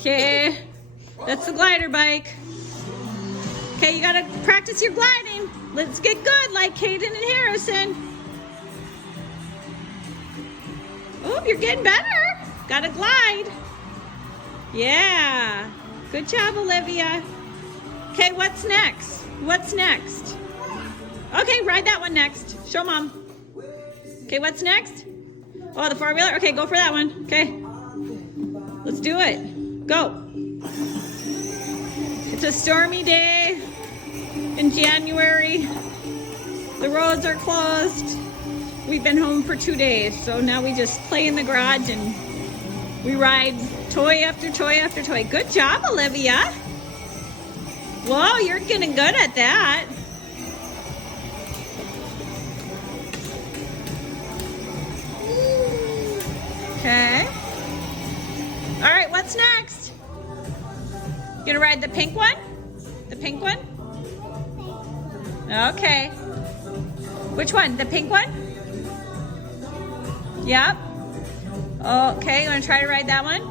Okay, that's the glider bike. Okay, you gotta practice your gliding. Let's get good like Caden and Harrison. Oh, you're getting better. Gotta glide. Yeah, good job, Olivia. Okay, what's next? What's next? Okay, ride that one next. Show Mom. Okay, what's next? Oh, the four-wheeler? Okay, go for that one. Okay. Let's do it. Go. It's a stormy day in January. The roads are closed. We've been home for 2 days, so now we just play in the garage and we ride toy after toy after toy. Good job, Olivia. Whoa, you're getting good at that. Okay. All right, what's next? You gonna ride the pink one? The pink one? Okay. Which one? The pink one? Yep. Okay, you wanna try to ride that one?